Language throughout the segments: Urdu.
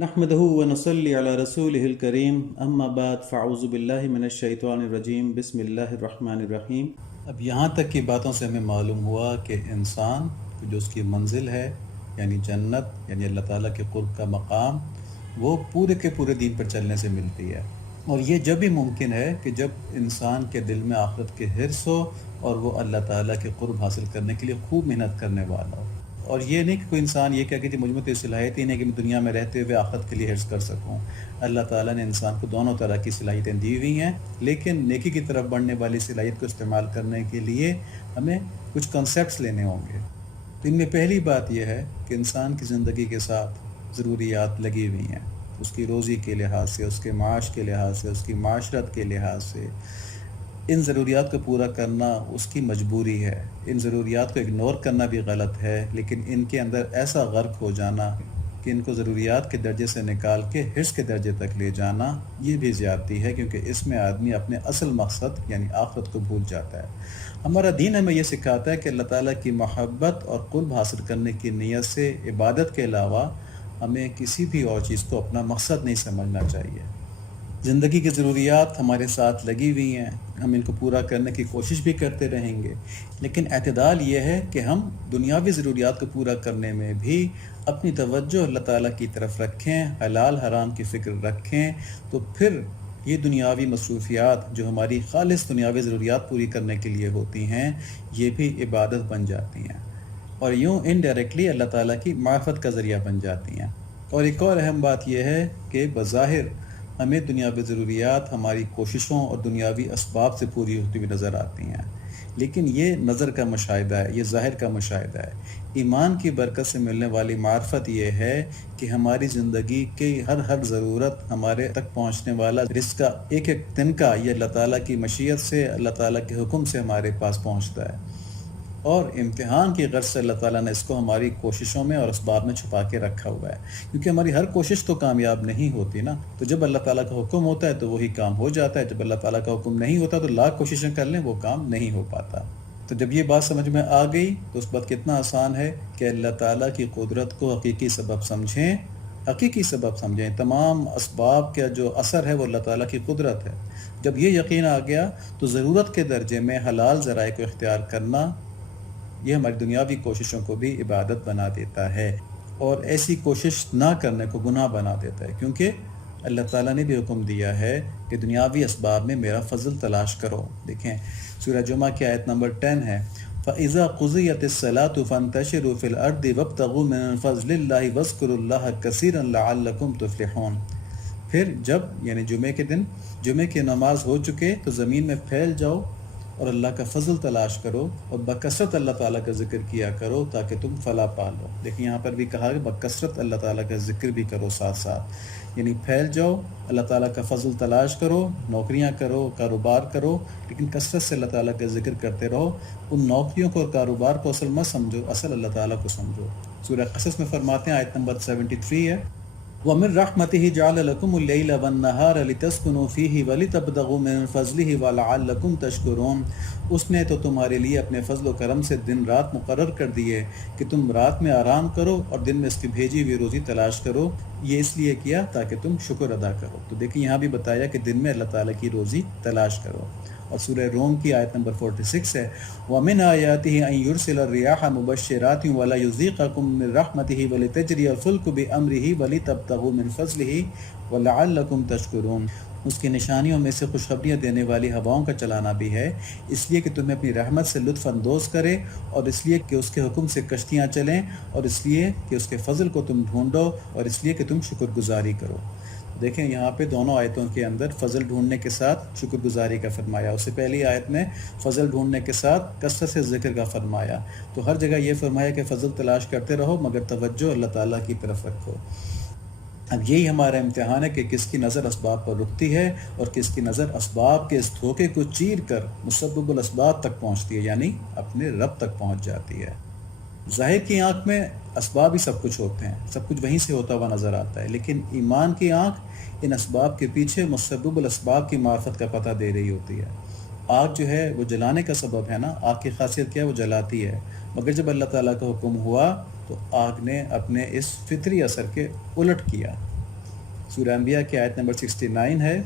نحمده ونصلي على رسوله الكريم اما بعد فاعوذ باللہ من الشیطان الرجیم بسم اللہ الرحمن الرحیم۔ اب یہاں تک کی باتوں سے ہمیں معلوم ہوا کہ انسان جو اس کی منزل ہے یعنی جنت یعنی اللہ تعالیٰ کے قرب کا مقام، وہ پورے کے پورے دین پر چلنے سے ملتی ہے، اور یہ جب بھی ممکن ہے کہ جب انسان کے دل میں آخرت کے حرص ہو اور وہ اللہ تعالیٰ کے قرب حاصل کرنے کے لیے خوب محنت کرنے والا ہو۔ اور یہ نہیں کہ کوئی انسان یہ کہہ کہ مجھ میں تو یہ صلاحیت ہی نہیں کہ میں دنیا میں رہتے ہوئے آخرت کے لیے حرص کر سکوں۔ اللہ تعالیٰ نے انسان کو دونوں طرح کی صلاحیتیں دی ہوئی ہیں، لیکن نیکی کی طرف بڑھنے والی صلاحیت کو استعمال کرنے کے لیے ہمیں کچھ کنسیپٹس لینے ہوں گے۔ تو ان میں پہلی بات یہ ہے کہ انسان کی زندگی کے ساتھ ضروریات لگی ہوئی ہیں، اس کی روزی کے لحاظ سے، اس کے معاش کے لحاظ سے، اس کی معاشرت کے لحاظ سے۔ ان ضروریات کو پورا کرنا اس کی مجبوری ہے، ان ضروریات کو اگنور کرنا بھی غلط ہے، لیکن ان کے اندر ایسا غرق ہو جانا کہ ان کو ضروریات کے درجے سے نکال کے حرص کے درجے تک لے جانا، یہ بھی زیادتی ہے، کیونکہ اس میں آدمی اپنے اصل مقصد یعنی آخرت کو بھول جاتا ہے۔ ہمارا دین ہمیں یہ سکھاتا ہے کہ اللہ تعالیٰ کی محبت اور قرب حاصل کرنے کی نیت سے عبادت کے علاوہ ہمیں کسی بھی اور چیز کو اپنا مقصد نہیں سمجھنا چاہیے۔ زندگی کی ضروریات ہمارے ساتھ لگی ہوئی ہیں، ہم ان کو پورا کرنے کی کوشش بھی کرتے رہیں گے، لیکن اعتدال یہ ہے کہ ہم دنیاوی ضروریات کو پورا کرنے میں بھی اپنی توجہ اللہ تعالیٰ کی طرف رکھیں، حلال حرام کی فکر رکھیں، تو پھر یہ دنیاوی مصروفیات جو ہماری خالص دنیاوی ضروریات پوری کرنے کے لیے ہوتی ہیں، یہ بھی عبادت بن جاتی ہیں، اور یوں انڈائریکٹلی اللہ تعالیٰ کی معرفت کا ذریعہ بن جاتی ہیں۔ اور ایک اور اہم بات یہ ہے کہ بظاہر ہمیں دنیاوی ضروریات ہماری کوششوں اور دنیاوی اسباب سے پوری ہوتی ہوئی نظر آتی ہیں، لیکن یہ نظر کا مشاہدہ ہے، یہ ظاہر کا مشاہدہ ہے۔ ایمان کی برکت سے ملنے والی معرفت یہ ہے کہ ہماری زندگی کی ہر ضرورت، ہمارے تک پہنچنے والا رزق کا ایک ایک تنکا، یہ اللہ تعالیٰ کی مشیت سے، اللہ تعالیٰ کے حکم سے ہمارے پاس پہنچتا ہے، اور امتحان کی غرض سے اللہ تعالیٰ نے اس کو ہماری کوششوں میں اور اسباب میں چھپا کے رکھا ہوا ہے، کیونکہ ہماری ہر کوشش تو کامیاب نہیں ہوتی نا۔ تو جب اللہ تعالیٰ کا حکم ہوتا ہے تو وہی کام ہو جاتا ہے، جب اللہ تعالیٰ کا حکم نہیں ہوتا تو لاکھ کوششیں کر لیں وہ کام نہیں ہو پاتا۔ تو جب یہ بات سمجھ میں آ گئی تو اس بات کتنا آسان ہے کہ اللہ تعالیٰ کی قدرت کو حقیقی سبب سمجھیں، حقیقی سبب سمجھیں۔ تمام اسباب کا جو اثر ہے وہ اللہ تعالیٰ کی قدرت ہے۔ جب یہ یقین آ گیا تو ضرورت کے درجے میں حلال ذرائع کو اختیار کرنا، یہ ہماری دنیاوی کوششوں کو بھی عبادت بنا دیتا ہے، اور ایسی کوشش نہ کرنے کو گناہ بنا دیتا ہے، کیونکہ اللہ تعالیٰ نے بھی حکم دیا ہے کہ دنیاوی اسباب میں میرا فضل تلاش کرو۔ دیکھیں سورہ جمعہ کی آیت نمبر 10 ہے، فَإِذَا قُضِيَتِ الصَّلَاةُ فَانتَشِرُوا فِي الْأَرْضِ وَابْتَغُوا مِن فَضْلِ اللَّهِ وَاذْكُرُوا اللَّهَ كَثِيرًا لَعَلَّكُمْ تُفْلِحُونَ۔ پھر جب یعنی جمعے کے دن جمعے کی نماز ہو چکے تو زمین میں پھیل جاؤ اور اللہ کا فضل تلاش کرو، اور بکثرت اللہ تعالیٰ کا ذکر کیا کرو تاکہ تم فلاح پا لو۔ دیکھیں یہاں پر بھی کہا کہ بکثرت اللہ تعالیٰ کا ذکر بھی کرو ساتھ ساتھ، یعنی پھیل جاؤ، اللہ تعالیٰ کا فضل تلاش کرو، نوکریاں کرو، کاروبار کرو، لیکن کثرت سے اللہ تعالیٰ کا ذکر کرتے رہو۔ ان نوکریوں کو اور کاروبار کو اصل مت سمجھو، اصل اللہ تعالیٰ کو سمجھو۔ سورہ قصص میں فرماتے ہیں، آیت نمبر 73 ہے، وَمِن رَحْمَتِهِ جَعَلَ لَكُمُ اللَّيْلَ وَالنَّهَارَ لِتَسْكُنُوا فِيهِ وَلِتَبْتَغُوا مِن فَضْلِهِ وَلَعَلَّكُمْ تَشْكُرُونَ۔ اس نے تو تمہارے لیے اپنے فضل و کرم سے دن رات مقرر کر دیے کہ تم رات میں آرام کرو اور دن میں اس کی بھیجی ہوئی روزی تلاش کرو۔ یہ اس لیے کیا تاکہ تم شکر ادا کرو۔ تو دیکھیں یہاں بھی بتایا کہ دن میں اللہ تعالیٰ کی روزی تلاش کرو۔ اور سورہ روم کی آیت نمبر 46 ہے، وَمِنْ آيَاتِهِ أَنْ يُرْسِلَ الرِّيَاحَ مُبَشِّرَاتٍ وَلَيُذِيقَكُم مِّن رَّحْمَتِهِ وَلِتَجْرِيَ الْفُلْكُ بِأَمْرِهِ وَلِتَبْتَغُوا مِن فَضْلِهِ وَلَعَلَّكُمْ تَشْكُرُونَ۔ اس کی نشانیوں میں سے خوشخبریاں دینے والی ہواؤں کا چلانا بھی ہے، اس لیے کہ تمہیں اپنی رحمت سے لطف اندوز کرے، اور اس لیے کہ اس کے حکم سے کشتیاں چلیں، اور اس لیے کہ اس کے فضل کو تم ڈھونڈو، اور اس لیے کہ تم شکر گزاری کرو۔ دیکھیں یہاں پہ دونوں آیتوں کے اندر فضل ڈھونڈنے کے ساتھ شکر گزاری کا فرمایا، اس سے پہلی آیت میں فضل ڈھونڈنے کے ساتھ کثرت سے ذکر کا فرمایا۔ تو ہر جگہ یہ فرمایا کہ فضل تلاش کرتے رہو مگر توجہ اللہ تعالیٰ کی طرف رکھو۔ اب یہی ہمارا امتحان ہے کہ کس کی نظر اسباب پر رکتی ہے اور کس کی نظر اسباب کے اس دھوکے کو چیر کر مسبب الاسباب تک پہنچتی ہے، یعنی اپنے رب تک پہنچ جاتی ہے۔ ظاہر کی آنکھ میں اسباب ہی سب کچھ ہوتے ہیں، سب کچھ وہیں سے ہوتا ہوا نظر آتا ہے، لیکن ایمان کی آنکھ ان اسباب کے پیچھے مسبب الاسباب کی معرفت کا پتہ دے رہی ہوتی ہے۔ آگ جو ہے وہ جلانے کا سبب ہے نا، آگ کی خاصیت کیا ہے؟ وہ جلاتی ہے، مگر جب اللہ تعالیٰ کا حکم ہوا تو آگ نے اپنے اس فطری اثر کے الٹ کیا، سورہ انبیاء کی آیت نمبر 69 ہے،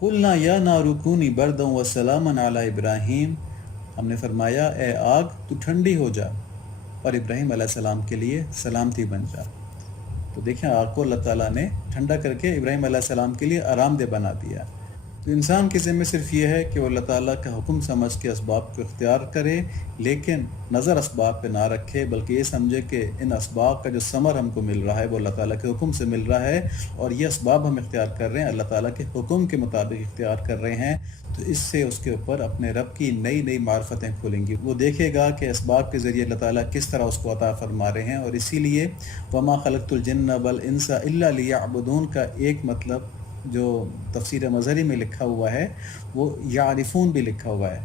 قُلْنَا يَا نَارُ كُونِي بَرْدًا وَسَلَامًا عَلَى إِبْرَاہِيمَ، ہم نے فرمایا اے آگ تو ٹھنڈی ہو جا اور ابراہیم علیہ السلام کے لیے سلامتی بن جا۔ تو دیکھیں آگ کو اللہ تعالیٰ نے ٹھنڈا کر کے ابراہیم علیہ السلام کے لیے آرام دہ بنا دیا۔ تو انسان کے ذمہ صرف یہ ہے کہ وہ اللہ تعالیٰ کا حکم سمجھ کے اسباب کو اختیار کرے، لیکن نظر اسباب پہ نہ رکھے، بلکہ یہ سمجھے کہ ان اسباب کا جو ثمر ہم کو مل رہا ہے وہ اللہ تعالیٰ کے حکم سے مل رہا ہے، اور یہ اسباب ہم اختیار کر رہے ہیں اللہ تعالیٰ کے حکم کے مطابق اختیار کر رہے ہیں، تو اس سے اس کے اوپر اپنے رب کی نئی نئی معرفتیں کھلیں گی۔ وہ دیکھے گا کہ اسباب کے ذریعے اللہ تعالیٰ کس طرح اس کو عطا فرما رہے ہیں، اور اسی لیے وما خلقت الجن والانس الا لیعبدون کا ایک مطلب جو تفسیر مظہری میں لکھا ہوا ہے وہ یعرفون بھی لکھا ہوا ہے،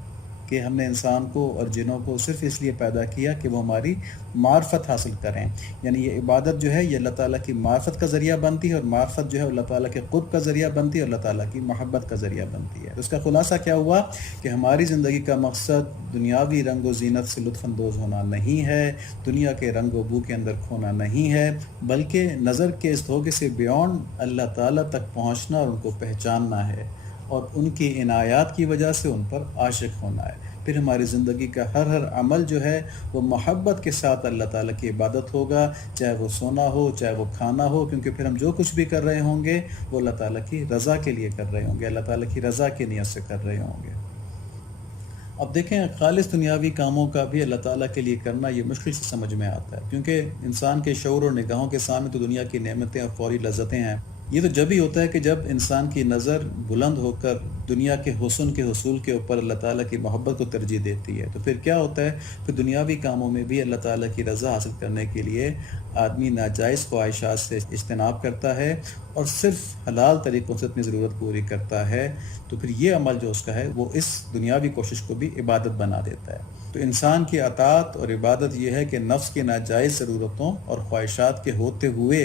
کہ ہم نے انسان کو اور جنوں کو صرف اس لیے پیدا کیا کہ وہ ہماری معرفت حاصل کریں، یعنی یہ عبادت جو ہے یہ اللہ تعالیٰ کی معرفت کا ذریعہ بنتی ہے، اور معرفت جو ہے اللہ تعالیٰ کے قرب کا ذریعہ بنتی ہے، اور اللہ تعالیٰ کی محبت کا ذریعہ بنتی ہے۔ تو اس کا خلاصہ کیا ہوا کہ ہماری زندگی کا مقصد دنیاوی رنگ و زینت سے لطف اندوز ہونا نہیں ہے، دنیا کے رنگ و بو کے اندر کھونا نہیں ہے، بلکہ نظر کے اس دھوکے سے بیونڈ اللہ تعالیٰ تک پہنچنا اور ان کو پہچاننا ہے، اور ان کی عنایات کی وجہ سے ان پر عاشق ہونا ہے۔ پھر ہماری زندگی کا ہر عمل جو ہے وہ محبت کے ساتھ اللہ تعالیٰ کی عبادت ہوگا، چاہے وہ سونا ہو چاہے وہ کھانا ہو، کیونکہ پھر ہم جو کچھ بھی کر رہے ہوں گے وہ اللہ تعالیٰ کی رضا کے لیے کر رہے ہوں گے، اللہ تعالیٰ کی رضا کی نیت سے کر رہے ہوں گے۔ اب دیکھیں خالص دنیاوی کاموں کا بھی اللہ تعالیٰ کے لیے کرنا یہ مشکل سے سمجھ میں آتا ہے، کیونکہ انسان کے شعور اور نگاہوں کے سامنے تو دنیا کی نعمتیں اور فوری لذتیں ہیں۔ یہ تو جب ہی ہوتا ہے کہ جب انسان کی نظر بلند ہو کر دنیا کے حسن کے حصول کے اوپر اللہ تعالیٰ کی محبت کو ترجیح دیتی ہے، تو پھر کیا ہوتا ہے، پھر دنیاوی کاموں میں بھی اللہ تعالیٰ کی رضا حاصل کرنے کے لیے آدمی ناجائز خواہشات سے اجتناب کرتا ہے اور صرف حلال طریقوں سے اپنی ضرورت پوری کرتا ہے، تو پھر یہ عمل جو اس کا ہے وہ اس دنیاوی کوشش کو بھی عبادت بنا دیتا ہے۔ تو انسان کی اطاعت اور عبادت یہ ہے کہ نفس کی ناجائز ضرورتوں اور خواہشات کے ہوتے ہوئے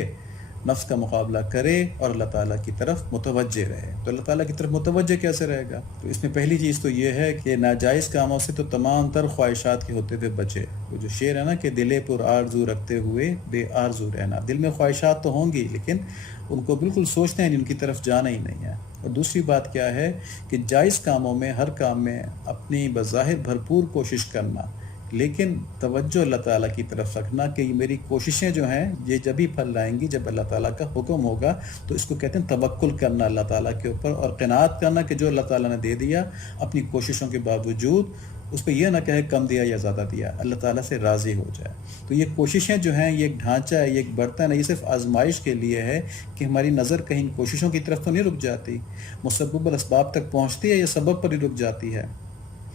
نفس کا مقابلہ کرے اور اللہ تعالیٰ کی طرف متوجہ رہے۔ تو اللہ تعالیٰ کی طرف متوجہ کیسے رہے گا؟ تو اس میں پہلی چیز تو یہ ہے کہ ناجائز کاموں سے تو تمام تر خواہشات کے ہوتے ہوئے بچے۔ وہ جو شعر ہے نا کہ دلے پر آرزو رکھتے ہوئے بے آرزو رہنا، دل میں خواہشات تو ہوں گی لیکن ان کو بالکل سوچتے ہیں ان کی طرف جانا ہی نہیں ہے۔ اور دوسری بات کیا ہے کہ جائز کاموں میں ہر کام میں اپنی بظاہر بھرپور کوشش کرنا، لیکن توجہ اللہ تعالیٰ کی طرف رکھنا کہ یہ میری کوششیں جو ہیں یہ جب ہی پھل لائیں گی جب اللہ تعالیٰ کا حکم ہوگا۔ تو اس کو کہتے ہیں توکل کرنا اللہ تعالیٰ کے اوپر، اور قناعت کرنا کہ جو اللہ تعالیٰ نے دے دیا اپنی کوششوں کے باوجود اس پہ یہ نہ کہے کم دیا یا زیادہ دیا، اللہ تعالیٰ سے راضی ہو جائے۔ تو یہ کوششیں جو ہیں یہ ایک ڈھانچہ ہے، یہ ایک برتن ہے، یہ صرف آزمائش کے لیے ہے کہ ہماری نظر کہیں کوششوں کی طرف تو نہیں رک جاتی، مسبب الاسباب تک پہنچتی ہے یا سبب پر ہی رک جاتی ہے۔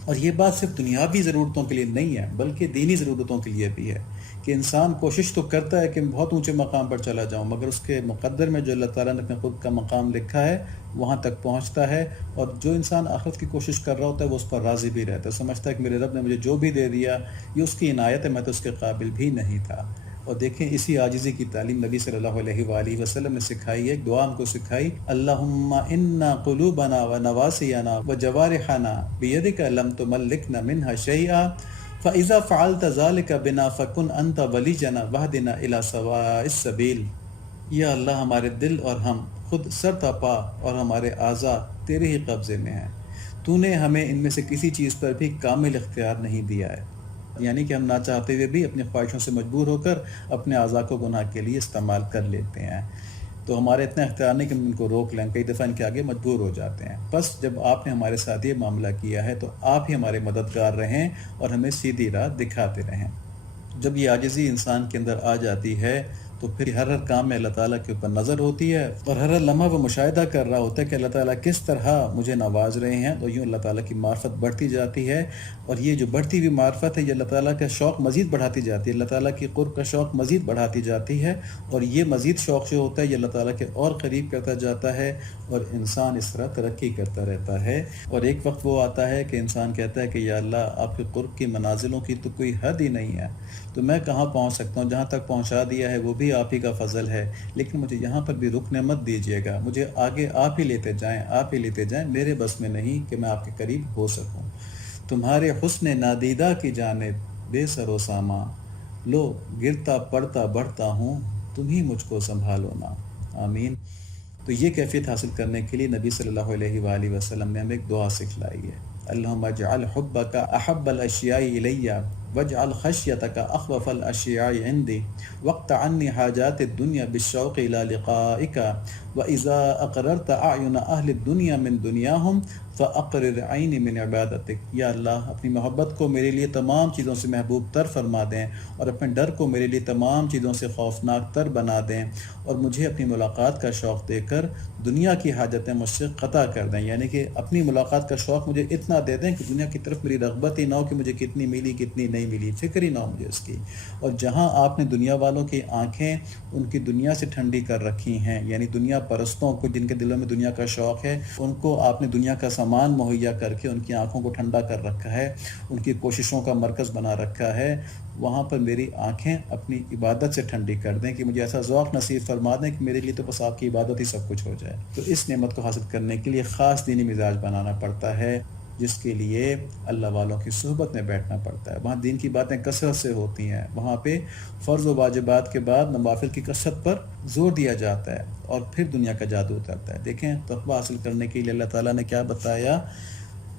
اور یہ بات صرف دنیاوی ضرورتوں کے لیے نہیں ہے بلکہ دینی ضرورتوں کے لیے بھی ہے، کہ انسان کوشش تو کرتا ہے کہ میں بہت اونچے مقام پر چلا جاؤں، مگر اس کے مقدر میں جو اللہ تعالیٰ نے اپنے خود کا مقام لکھا ہے وہاں تک پہنچتا ہے، اور جو انسان آخرت کی کوشش کر رہا ہوتا ہے وہ اس پر راضی بھی رہتا ہے، سمجھتا ہے کہ میرے رب نے مجھے جو بھی دے دیا یہ اس کی عنایت ہے، میں تو اس کے قابل بھی نہیں تھا۔ اور دیکھیں اسی عاجزی کی تعلیم نبی صلی اللہ علیہ وآلہ وسلم نے سکھائی ہے، ایک دعا ہم کو سکھائی، اللہم انا قلوبنا و نواسینا و جوارحنا بیدک لم تملکنا منها شیئا فاذا فعلت ذلك بنا فکن انت ولیجنا واہدنا الی سواء السبیل۔ یا اللہ ہمارے دل اور ہم خود سر تا پا اور ہمارے اعضاء تیرے ہی قبضے میں ہیں، تو نے ہمیں ان میں سے کسی چیز پر بھی کامل اختیار نہیں دیا ہے، یعنی کہ ہم نہ چاہتے ہوئے بھی اپنی خواہشوں سے مجبور ہو کر اپنے اعضاء کو گناہ کے لیے استعمال کر لیتے ہیں، تو ہمارے اتنا اختیار نہیں کہ ہم ان کو روک لیں، کئی دفعہ ان کے آگے مجبور ہو جاتے ہیں۔ بس جب آپ نے ہمارے ساتھ یہ معاملہ کیا ہے تو آپ ہی ہمارے مددگار رہیں اور ہمیں سیدھی راہ دکھاتے رہیں۔ جب یہ عاجزی انسان کے اندر آ جاتی ہے تو پھر ہر کام میں اللہ تعالیٰ کے اوپر نظر ہوتی ہے، اور ہر لمحہ وہ مشاہدہ کر رہا ہوتا ہے کہ اللہ تعالیٰ کس طرح مجھے نواز رہے ہیں، اور یوں اللہ تعالیٰ کی معرفت بڑھتی جاتی ہے، اور یہ جو بڑھتی ہوئی معرفت ہے یہ اللہ تعالیٰ کا شوق مزید بڑھاتی جاتی ہے، اللہ تعالیٰ کی قرب کا شوق مزید بڑھاتی جاتی ہے، اور یہ مزید شوق جو ہوتا ہے یہ اللہ تعالیٰ کے اور قریب کرتا جاتا ہے، اور انسان اس طرح ترقی کرتا رہتا ہے، اور ایک وقت وہ آتا ہے کہ انسان کہتا ہے کہ یا اللہ آپ کے قرب کی منازلوں کی تو کوئی حد ہی نہیں ہے، تو میں کہاں پہنچ سکتا ہوں، جہاں تک پہنچا دیا ہے وہ بھی آپ ہی کا فضل ہے، لیکن مجھے یہاں پر بھی رکنے مت دیجیے گا، مجھے آگے آپ ہی لیتے جائیں، آپ ہی لیتے جائیں، میرے بس میں نہیں کہ میں آپ کے قریب ہو سکوں۔ تمہارے حسن نادیدہ کی جانب بے سر و ساما، لو گرتا پڑتا بڑھتا ہوں، تم ہی مجھ کو سنبھالو نا، آمین۔ تو تو یہ کیفیت حاصل کرنے کے لیے نبی صلی اللہ علیہ وآلہ وسلم نے ہمیں ایک دعا سکھلائی ہے، اللہم اجعل حبک احب الاشیاء الی واجعل خشیتک اخوف الاشیاء عندی واقطع عنی حاجات الدنیا بالشوق الی لقائک واذا اقررت اعین اہل الدنیا من دنیاہم فاقرر عینی من عبادتک۔ یا اللہ اپنی محبت کو میرے لیے تمام چیزوں سے محبوب تر فرما دیں، اور اپنے ڈر کو میرے لیے تمام چیزوں سے خوفناک تر بنا دیں، اور مجھے اپنی ملاقات کا شوق دے کر دنیا کی حاجتیں مجھ سے قطع کر دیں، یعنی کہ اپنی ملاقات کا شوق مجھے اتنا دے دیں کہ دنیا کی طرف میری رغبت ہی نہ ہو کہ مجھے کتنی ملی کتنی نہیں ملی، فکر ہی نہ ہو مجھے اس کی۔ اور جہاں آپ نے دنیا والوں کی آنکھیں ان کی دنیا سے ٹھنڈی کر رکھی ہیں، یعنی دنیا پرستوں کو جن کے دلوں میں دنیا کا شوق ہے، ان کو آپ نے دنیا کا سامان مہیا کر کے ان کی آنکھوں کو ٹھنڈا کر رکھا ہے، ان کی کوششوں کا مرکز بنا رکھا ہے، وہاں پر میری آنکھیں اپنی عبادت سے ٹھنڈی کر دیں کہ مجھے ایسا ذوق نصیب فرما دیں کہ میرے لیے تو بس آپ کی عبادت ہی سب کچھ ہو جائے۔ تو اس نعمت کو حاصل کرنے کے لیے خاص دینی مزاج بنانا پڑتا ہے، جس کے لیے اللہ والوں کی صحبت میں بیٹھنا پڑتا ہے۔ وہاں دین کی باتیں کثرت سے ہوتی ہیں، وہاں پہ فرض و واجبات کے بعد نوافل کی کثرت پر زور دیا جاتا ہے، اور پھر دنیا کا جادو اترتا ہے۔ دیکھیں تقویٰ حاصل کرنے کے لیے اللہ تعالیٰ نے کیا بتایا،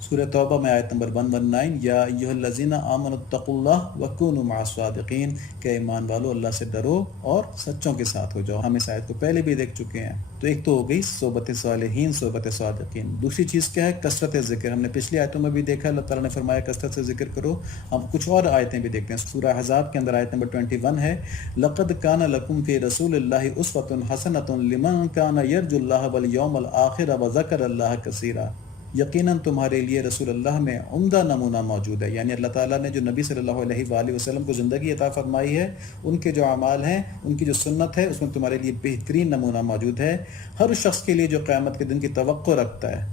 سورہ توبہ میں آیت نمبر 119، یا ایھا الذین آمنوا اتقوا اللہ وکونوا مع الصادقین، کہ ایمان والو اللہ سے ڈرو اور سچوں کے ساتھ ہو جاؤ۔ ہم اس آیت کو پہلے بھی دیکھ چکے ہیں۔ تو ایک تو ہو گئی صحبت صالحین، صحبت صادقین۔ دوسری چیز کیا ہے؟ کثرت ذکر۔ ہم نے پچھلی آیتوں میں بھی دیکھا اللہ تعالیٰ نے فرمایا کثرت سے ذکر کرو۔ ہم کچھ اور آیتیں بھی دیکھتے ہیں، سورہ احزاب کے اندر آیت نمبر 21 ہے، لقد کان لکم فی رسول اللہ اسوۃ حسنۃ لمن کان یرجو اللہ والیوم الآخر وذکر اللہ کثیرا۔ یقیناً تمہارے لیے رسول اللہ میں عمدہ نمونہ موجود ہے، یعنی اللہ تعالیٰ نے جو نبی صلی اللہ علیہ وآلہ وسلم کو زندگی عطا فرمائی ہے، ان کے جو اعمال ہیں، ان کی جو سنت ہے، اس میں تمہارے لیے بہترین نمونہ موجود ہے۔ ہر اس شخص کے لیے جو قیامت کے دن کی توقع رکھتا ہے،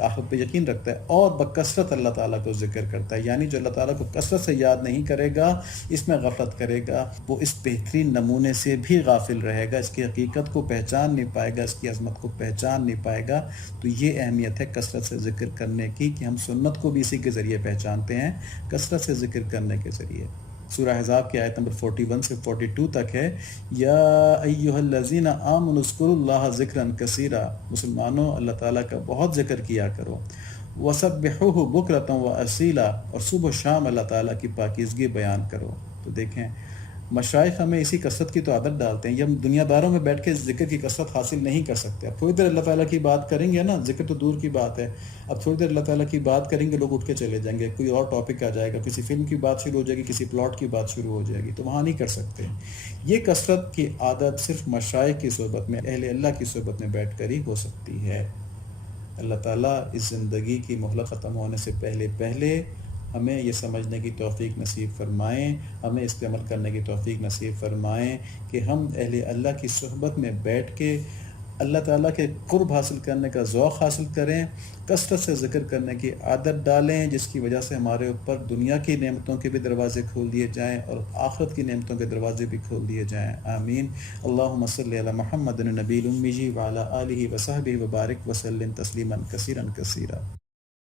آخرت پہ یقین رکھتا ہے، اور بکثرت اللہ تعالیٰ کو ذکر کرتا ہے، یعنی جو اللہ تعالیٰ کو کثرت سے یاد نہیں کرے گا، اس میں غفلت کرے گا، وہ اس بہترین نمونے سے بھی غافل رہے گا، اس کی حقیقت کو پہچان نہیں پائے گا، اس کی عظمت کو پہچان نہیں پائے گا۔ تو یہ اہمیت ہے کثرت سے ذکر کرنے کی، کہ ہم سنت کو بھی اسی کے ذریعے پہچانتے ہیں، کثرت سے ذکر کرنے کے ذریعے۔ سورہ احزاب کی آیت نمبر 41 سے 42 تک ہے، یا ایھا الذین آمنوا اذکروا اللہ ذکرا کثیرا، مسلمانوں اللہ تعالیٰ کا بہت ذکر کیا کرو، وسبحوہ بکرۃ واصیلا، اور صبح و شام اللہ تعالیٰ کی پاکیزگی بیان کرو۔ تو دیکھیں مشائخ ہمیں اسی کثرت کی تو عادت ڈالتے ہیں، یہ ہم دنیا داروں میں بیٹھ کے ذکر کی کثرت حاصل نہیں کر سکتے۔ اب تھوڑی دیر اللہ تعالیٰ کی بات کریں گے نا، ذکر تو دور کی بات ہے، اب تھوڑی دیر اللہ تعالیٰ کی بات کریں گے، لوگ اٹھ کے چلے جائیں گے، کوئی اور ٹاپک آ جائے گا، کسی فلم کی بات شروع ہو جائے گی، کسی پلاٹ کی بات شروع ہو جائے گی، تو وہاں نہیں کر سکتے۔ یہ کثرت کی عادت صرف مشائخ کی صحبت میں، اہل اللہ کی صحبت میں بیٹھ کر ہی ہو سکتی ہے۔ اللہ تعالیٰ اس زندگی کی مہلت ختم ہونے سے پہلے ہمیں یہ سمجھنے کی توفیق نصیب فرمائیں، ہمیں اس پہ عمل کرنے کی توفیق نصیب فرمائیں کہ ہم اہل اللہ کی صحبت میں بیٹھ کے اللہ تعالیٰ کے قرب حاصل کرنے کا ذوق حاصل کریں، کثرت سے ذکر کرنے کی عادت ڈالیں، جس کی وجہ سے ہمارے اوپر دنیا کی نعمتوں کے بھی دروازے کھول دیے جائیں اور آخرت کی نعمتوں کے دروازے بھی کھول دیے جائیں۔ آمین۔ اللہم صلی علی محمد النبی الامی وعلی آلہ وصحبہ وبارک وسلم تسلیما کثیرا کثیرا۔